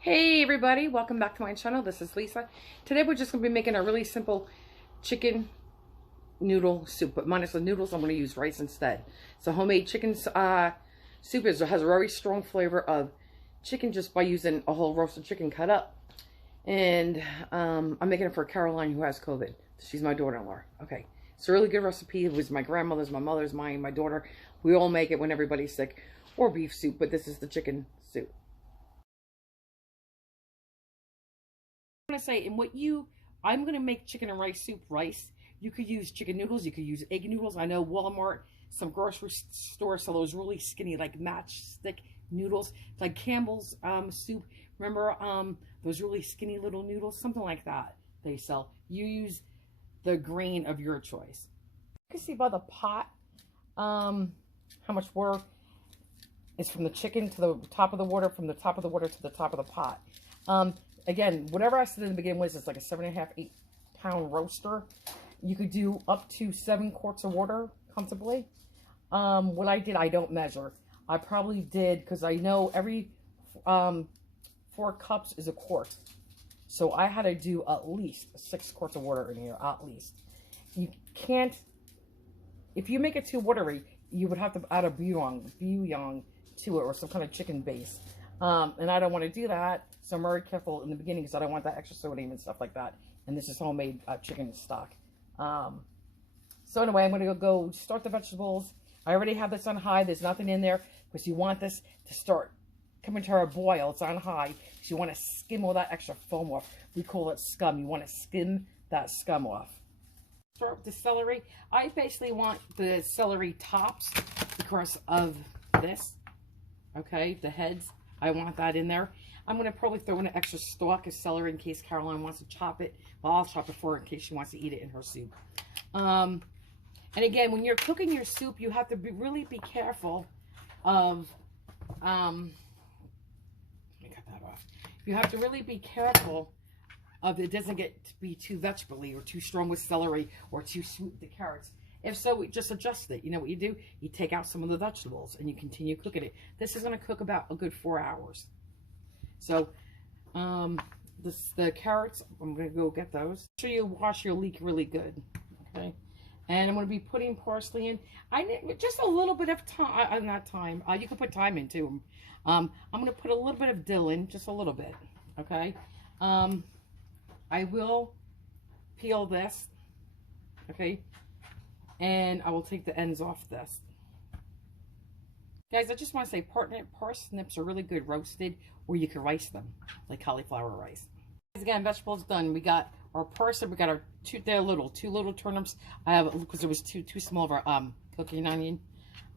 Hey everybody, welcome back to my channel. This is Lisa. Today we're just going to be making a really simple chicken noodle soup, but minus the noodles I'm going to use rice instead. So homemade chicken soup has a very strong flavor of chicken just by using a whole roasted chicken cut up. And I'm making it for Caroline who has COVID. She's my daughter-in-law. Okay, it's a really good recipe. It was my grandmother's, my mother's, mine, my daughter. We all make it when everybody's sick, or beef soup, but this is the chicken soup. To say, and I'm going to make chicken and rice soup rice. You could use chicken noodles, you could use egg noodles. I know Walmart, some grocery stores sell those really skinny like matchstick noodles, like Campbell's soup. Remember those really skinny little noodles, something like that they sell. You use the grain of your choice. You can see by the pot how much water is from the chicken to the top of the water, from the top of the water to the top of the pot. Again, whatever I said in the beginning was, it's like a 7.5, 8 pound roaster. You could do up to 7 quarts of water comfortably. What I did, I don't measure. I probably did, because I know every 4 cups is a quart. So I had to do at least 6 quarts of water in here, at least. You can't, if you make it too watery, you would have to add a bouillon to it, or some kind of chicken base. And I don't want to do that, so I'm very careful in the beginning because I don't want that extra sodium and stuff like that. And this is homemade chicken stock. So anyway, I'm going to go start the vegetables. I already have this on high. There's nothing in there because you want this to start coming to a boil. It's on high because you want to skim all that extra foam off. We call it scum. You want to skim that scum off. Start with the celery. I basically want the celery tops because of this. Okay, the heads. I want that in there. I'm going to probably throw in an extra stalk of celery in case Caroline wants to chop it. Well, I'll chop it for her in case she wants to eat it in her soup. And again, when you're cooking your soup, you have to really be careful of, let me cut that off. You have to really be careful of it doesn't get to be too vegetable-y or too strong with celery or too sweet with the carrots. If so, just adjust it. You know what you do? You take out some of the vegetables and you continue cooking it. This is going to cook about a good 4 hours. So, the carrots, I'm going to go get those. Make sure you wash your leek really good. Okay. And I'm going to be putting parsley in. I need just a little bit of time. Not time. You can put thyme in too. I'm going to put a little bit of dill in, just a little bit. Okay. I will peel this. Okay. And I will take the ends off this. Guys, I just want to say parsnips are really good roasted, or you can rice them, like cauliflower rice. Again, vegetables done. We got our parsnip, we got our two little turnips. I have, because it was too small of our cooking onion.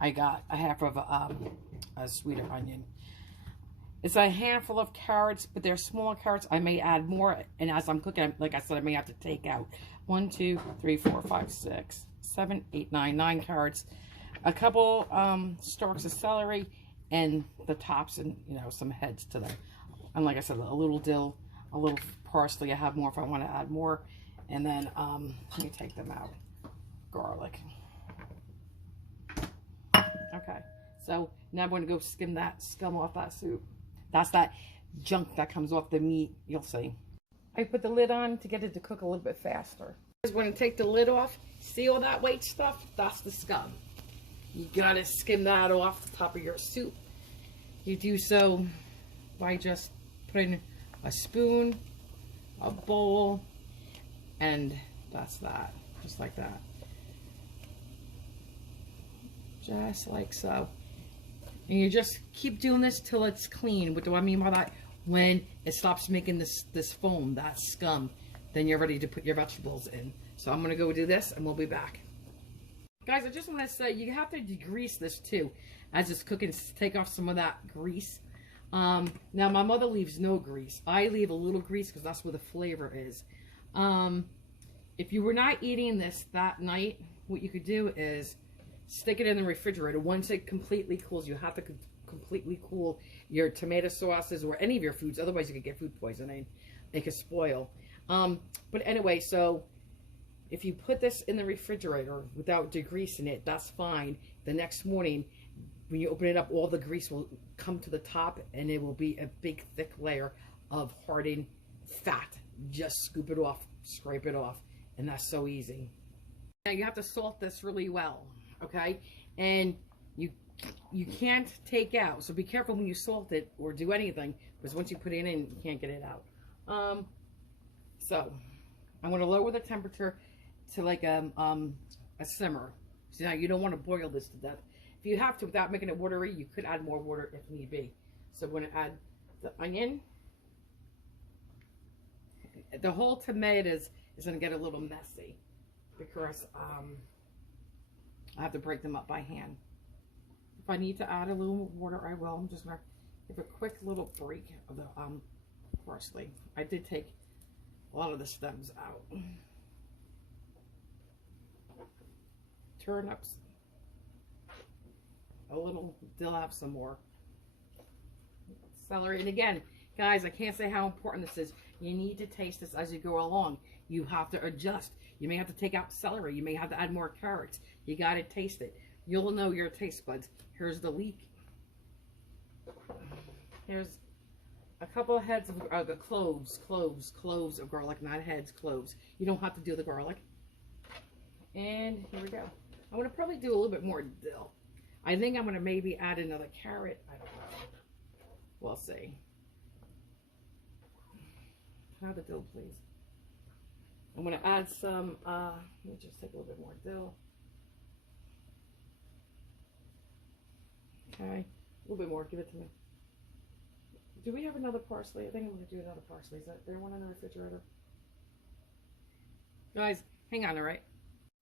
I got a half of a sweeter onion. It's a handful of carrots, but they're smaller carrots. I may add more, and as I'm cooking, like I said, I may have to take out 1, 2, 3, 4, 5, 6, 7, 8, 9 carrots, a couple stalks of celery, and the tops, and some heads to them. And like I said, a little dill, a little parsley. I have more if I want to add more. And then let me take them out. Garlic. Okay, so now I'm going to go skim that scum off that soup. That's that junk that comes off the meat. You'll see. I put the lid on to get it to cook a little bit faster. When I take the lid off, see all that white stuff? That's the scum. You gotta skim that off the top of your soup. You do so by just putting a spoon, a bowl, and that's that. Just like that. Just like so. And you just keep doing this till it's clean. What do I mean by that? When it stops making this foam, that scum, then you're ready to put your vegetables in. So I'm going to go do this and we'll be back. Guys, I just want to say you have to degrease this too. As it's cooking, take off some of that grease. Now my mother leaves no grease. I leave a little grease because that's where the flavor is. If you were not eating this that night, what you could do is stick it in the refrigerator. Once it completely cools, you have to completely cool your tomato sauces or any of your foods. Otherwise, you could get food poisoning. They could spoil. But anyway, so if you put this in the refrigerator without degreasing it, that's fine. The next morning, when you open it up, all the grease will come to the top, and it will be a big, thick layer of hardened fat. Just scoop it off, scrape it off, and that's so easy. Now you have to salt this really well, okay? And you can't take out, so be careful when you salt it or do anything, because once you put it in, you can't get it out. So I'm going to lower the temperature to like a simmer. So now you don't want to boil this to death. If you have to, without making it watery, you could add more water if need be. So I'm going to add the onion. The whole tomatoes is going to get a little messy because I have to break them up by hand. If I need to add a little water, I will. I'm just going to give a quick little break of the parsley. I did take a lot of the stems out. Turnips. A little dill, have some more. Celery. And again, guys, I can't say how important this is. You need to taste this as you go along. You have to adjust. You may have to take out celery. You may have to add more carrots. You got to taste it. You'll know your taste buds. Here's the leek. Here's a couple of heads of the cloves of garlic, not heads, cloves. You don't have to do the garlic. And here we go. I'm going to probably do a little bit more dill. I think I'm going to maybe add another carrot. I don't know. We'll see. Have the dill, please. I'm going to add some, let me just take a little bit more dill. Okay, a little bit more, give it to me. Do we have another parsley? I think I'm going to do another parsley. Is there one in the refrigerator? Guys, hang on, all right?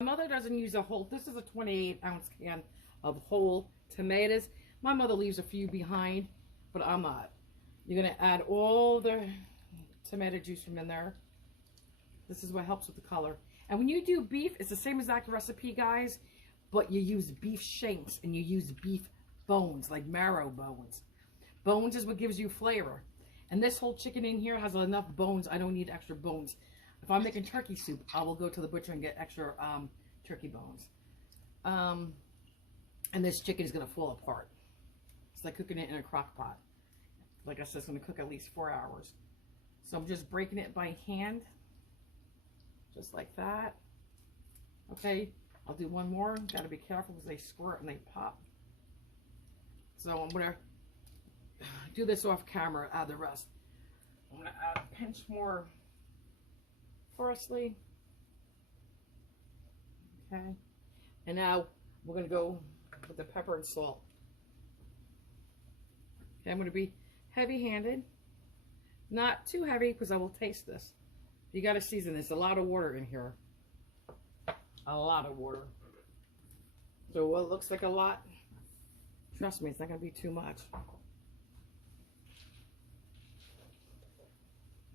My mother doesn't use a whole, this is a 28-ounce can of whole tomatoes. My mother leaves a few behind, but I'm not. You're going to add all the tomato juice from in there. This is what helps with the color. And when you do beef, it's the same exact recipe, guys, but you use beef shanks and you use beef bones, like marrow bones. Bones is what gives you flavor. And this whole chicken in here has enough bones. I don't need extra bones. If I'm making turkey soup, I will go to the butcher and get extra turkey bones. And this chicken is going to fall apart. It's like cooking it in a crock pot. Like I said, it's going to cook at least 4 hours. So I'm just breaking it by hand. Just like that. Okay, I'll do one more. Got to be careful because they squirt and they pop. So I'm going to do this off camera, add the rest. I'm going to add a pinch more parsley. Okay. And now we're going to go with the pepper and salt. Okay, I'm going to be heavy-handed. Not too heavy because I will taste this. You got to season this. A lot of water in here. A lot of water. So what looks like a lot, trust me, it's not going to be too much.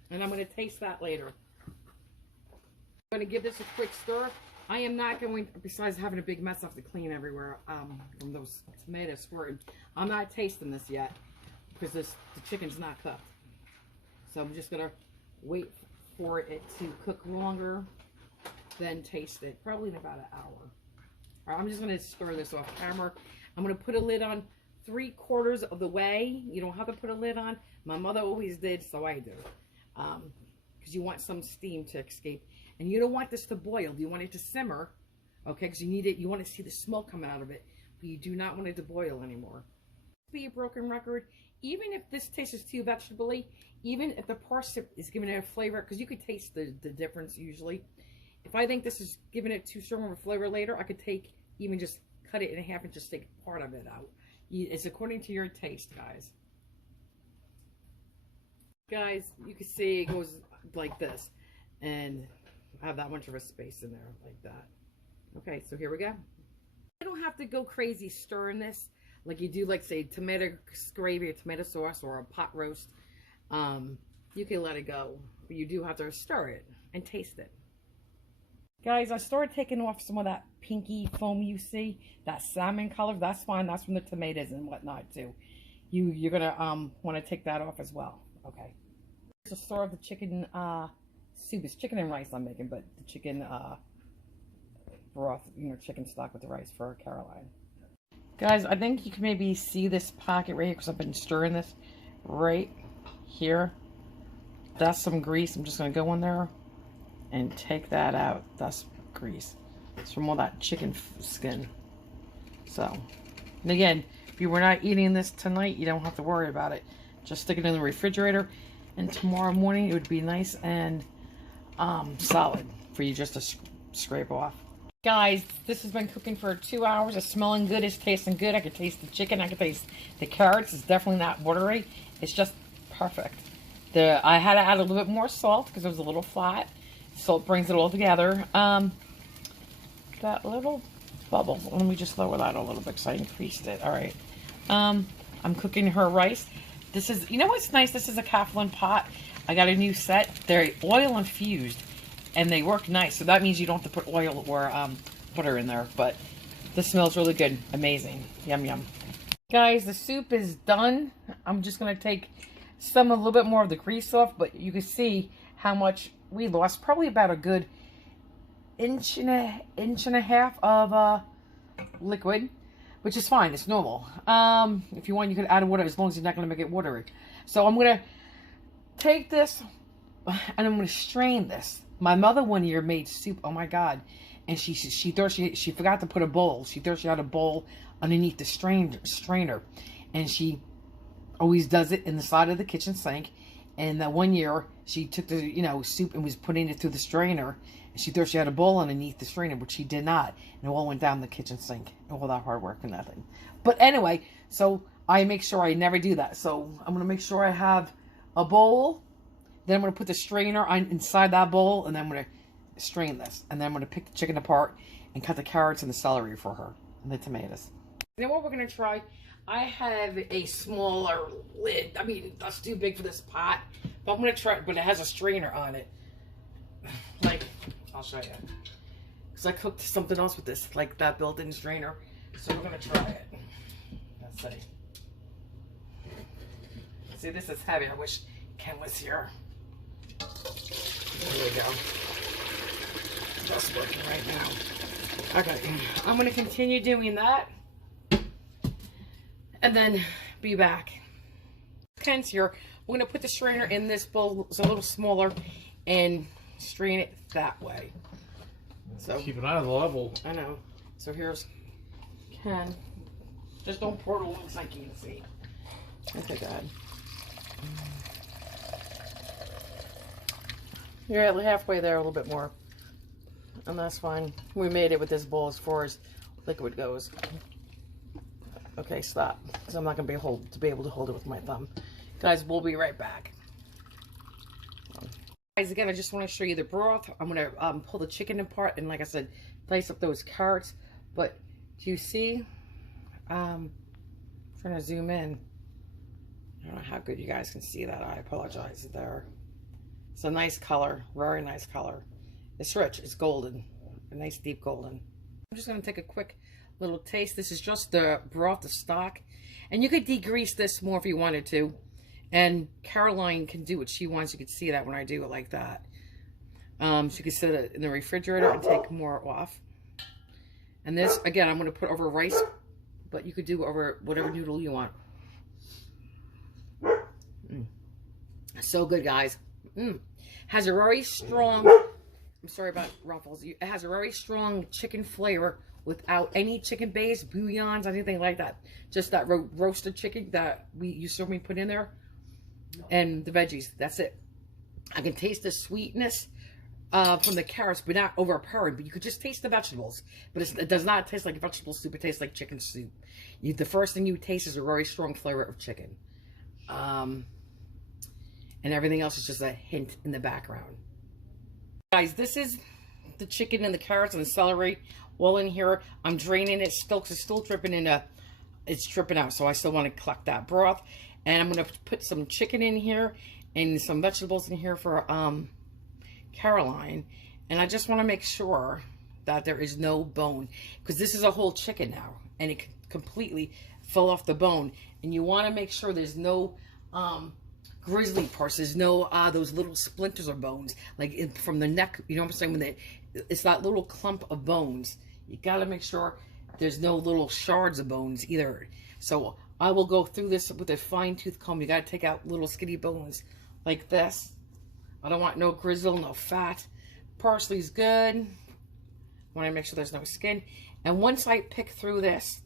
And I'm going to taste that later. I'm going to give this a quick stir. I am not going, besides having a big mess I have to clean everywhere from those tomatoes squirting, I'm not tasting this yet because the chicken's not cooked. So I'm just going to wait for it to cook longer, then taste it, probably in about an hour. All right, I'm just going to stir this off camera. I'm going to put a lid on 3/4 of the way. You don't have to put a lid on. My mother always did, so I do. Because you want some steam to escape. And you don't want this to boil. You want it to simmer, okay, because you need it. You want to see the smoke coming out of it, but you do not want it to boil anymore. Be a broken record. Even if this tastes too vegetable-y, even if the parsnip is giving it a flavor, because you could taste the difference usually. If I think this is giving it too strong of a flavor later, I could take, even just cut it in half and just take part of it out. It's according to your taste, guys. Guys, you can see it goes like this. And I have that much of a space in there, like that. Okay, so here we go. I don't have to go crazy stirring this like you do, like, say, tomato gravy or tomato sauce or a pot roast. You can let it go, but you do have to stir it and taste it. Guys, I started taking off some of that pinky foam you see, that salmon color. That's fine. That's from the tomatoes and whatnot too. You're gonna want to take that off as well. Okay. Just stir of the chicken soup. It's chicken and rice I'm making, but the chicken broth, chicken stock with the rice for Caroline. Guys, I think you can maybe see this pocket right here because I've been stirring this right here. That's some grease. I'm just going to go in there and take that out. That's grease. It's from all that chicken skin. So, and again, if you were not eating this tonight, you don't have to worry about it. Just stick it in the refrigerator, and tomorrow morning it would be nice and solid for you just to scrape off. Guys, this has been cooking for 2 hours. It's smelling good. It's tasting good. I can taste the chicken. I can taste the carrots. It's definitely not watery. It's just perfect. I had to add a little bit more salt because it was a little flat. Salt brings it all together. That little bubble. Let me just lower that a little bit because I increased it. All right. I'm cooking her rice. This is, you know what's nice? This is a Calphalon pot. I got a new set. They're oil infused. And they work nice, so that means you don't have to put oil or butter in there. But this smells really good. Amazing. Yum, yum. Guys, the soup is done. I'm just going to take a little bit more of the grease off, but you can see how much we lost. Probably about a good inch and a half of liquid, which is fine. It's normal. If you want, you could add water as long as you're not going to make it watery. So I'm going to take this and I'm going to strain this. My mother one year made soup, oh my God, and she thought she forgot to put a bowl. She thought she had a bowl underneath the strainer, and she always does it in the side of the kitchen sink. And that one year, she took the soup and was putting it through the strainer, and she thought she had a bowl underneath the strainer, but she did not, and it all went down the kitchen sink. All that hard work for nothing. But anyway, so I make sure I never do that. So I'm gonna make sure I have a bowl. Then I'm going to put the strainer inside that bowl, and then I'm going to strain this. And then I'm going to pick the chicken apart and cut the carrots and the celery for her, and the tomatoes. You know what we're going to try? I have a smaller lid. I mean, that's too big for this pot. But I'm going to try it, but it has a strainer on it. Like, I'll show you. Because I cooked something else with this, like that built-in strainer. So we're going to try it. Let's see. See, this is heavy. I wish Ken was here. There we go. Just working right now. Okay, I'm going to continue doing that. And then be back. Ken's here. We're going to put the strainer in this bowl. It's a little smaller. And strain it that way. So keep it on the level. I know. So here's Ken. Just don't pour it all in so I can't see. Okay, go ahead. You're at halfway there, a little bit more. And that's fine. We made it with this bowl as far as liquid goes. Okay, stop. Because I'm not going to be able to hold it with my thumb. Guys, we'll be right back. Guys, again, I just want to show you the broth. I'm going to pull the chicken apart. And like I said, dice up those carrots. But do you see? I'm trying to zoom in. I don't know how good you guys can see that. I apologize there. It's a nice color, very nice color. It's rich, it's golden, a nice deep golden. I'm just gonna take a quick little taste. This is just the broth, the stock. And you could degrease this more if you wanted to. And Caroline can do what she wants. You can see that when I do it like that. She can set it in the refrigerator and take more off. And this, again, I'm gonna put over rice, but you could do over whatever noodle you want. So good, guys. Has a very strong, I'm sorry about ruffles. It has a very strong chicken flavor without any chicken base, bouillons, anything like that. Just that roasted chicken that you saw me put in there. And the veggies, that's it. I can taste the sweetness from the carrots, but not overpowering. But you could just taste the vegetables. But it does not taste like vegetable soup. It tastes like chicken soup. The first thing you taste is a very strong flavor of chicken. And everything else is just a hint in the background. Guys, this is the chicken and the carrots and the celery all in here. I'm draining it still because it's still dripping into, it's dripping out. So I still want to collect that broth. And I'm going to put some chicken in here and some vegetables in here for Caroline. And I just want to make sure that there is no bone, because this is a whole chicken now and it completely fell off the bone. And you want to make sure there's no grizzly parts. There's no those little splinters of bones, like from the neck. You know what I'm saying? When it's that little clump of bones, you got to make sure there's no little shards of bones either. So I will go through this with a fine tooth comb. You got to take out little skinny bones like this. I don't want no grizzle, no fat. Parsley's good. I want to make sure there's no skin. And once I pick through this,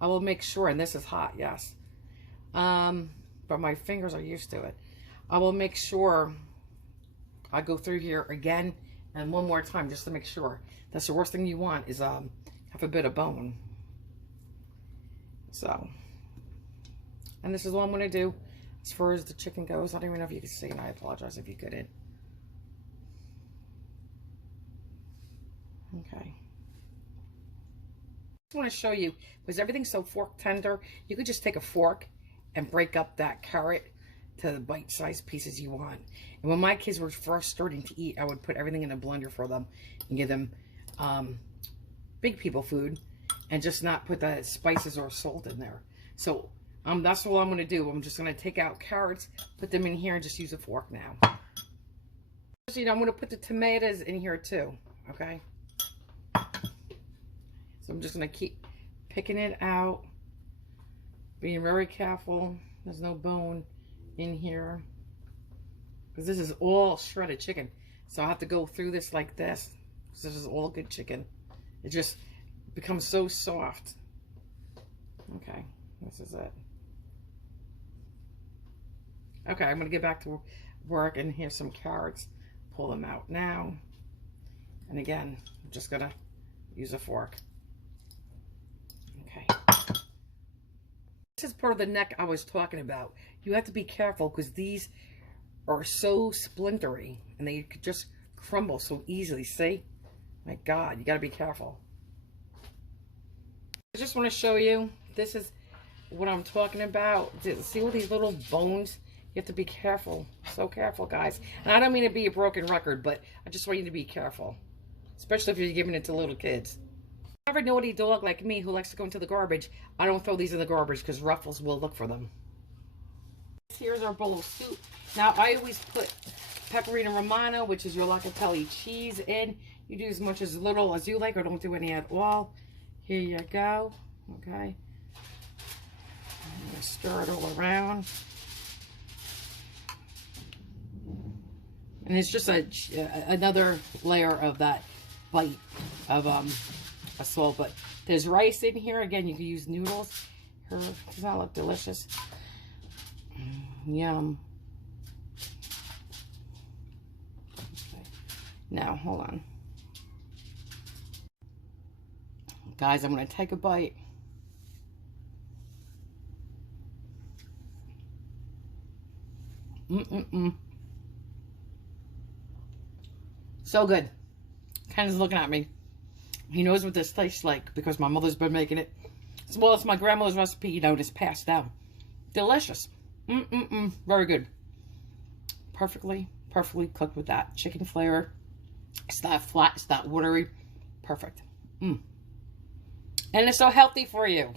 I will make sure, and this is hot, yes. But my fingers are used to it. I will make sure I go through here again and one more time just to make sure. That's the worst thing you want is have a bit of bone. So, and this is what I'm going to do as far as the chicken goes. I don't even know if you can see, and I apologize if you couldn't. Okay. I want to show you, because everything's so fork tender, you could just take a fork and break up that carrot to the bite-sized pieces you want. And when my kids were first starting to eat, I would put everything in a blender for them and give them big people food and just not put the spices or salt in there. So that's all I'm going to do. I'm just going to take out carrots, put them in here, and just use a fork now. So, I'm going to put the tomatoes in here too, okay? So I'm just going to keep picking it out, being very careful. There's no bone in here, because this is all shredded chicken. So I have to go through this like this, because this is all good chicken. It just becomes so soft. Okay, this is it. Okay, I'm going to get back to work, and here's some carrots. Pull them out now. And again, I'm just going to use a fork. Okay. This is part of the neck I was talking about. You have to be careful because these are so splintery and they could just crumble so easily. See? My God, you got to be careful. I just want to show you, this is what I'm talking about. See all these little bones? You have to be careful. So careful, guys. And I don't mean to be a broken record, but I just want you to be careful. Especially if you're giving it to little kids. If you have a naughty dog like me who likes to go into the garbage, I don't throw these in the garbage because Ruffles will look for them. Here's our bowl of soup. Now, I always put Pecorino Romano, which is your locatelli cheese, in. You do as much as little as you like, or don't do any at all. Here you go. Okay. I'm going to stir it all around. And it's just another layer of that bite of salt. But there's rice in here. Again, you can use noodles. Does that look delicious? Yum. Okay. Now, hold on. Guys, I'm going to take a bite. So good. Ken is looking at me. He knows what this tastes like because my mother's been making it. As well as my grandmother's recipe, you know, it's passed down. Delicious. Very good. Perfectly cooked with that chicken flavor. It's not flat, it's not watery. Perfect. And it's so healthy for you.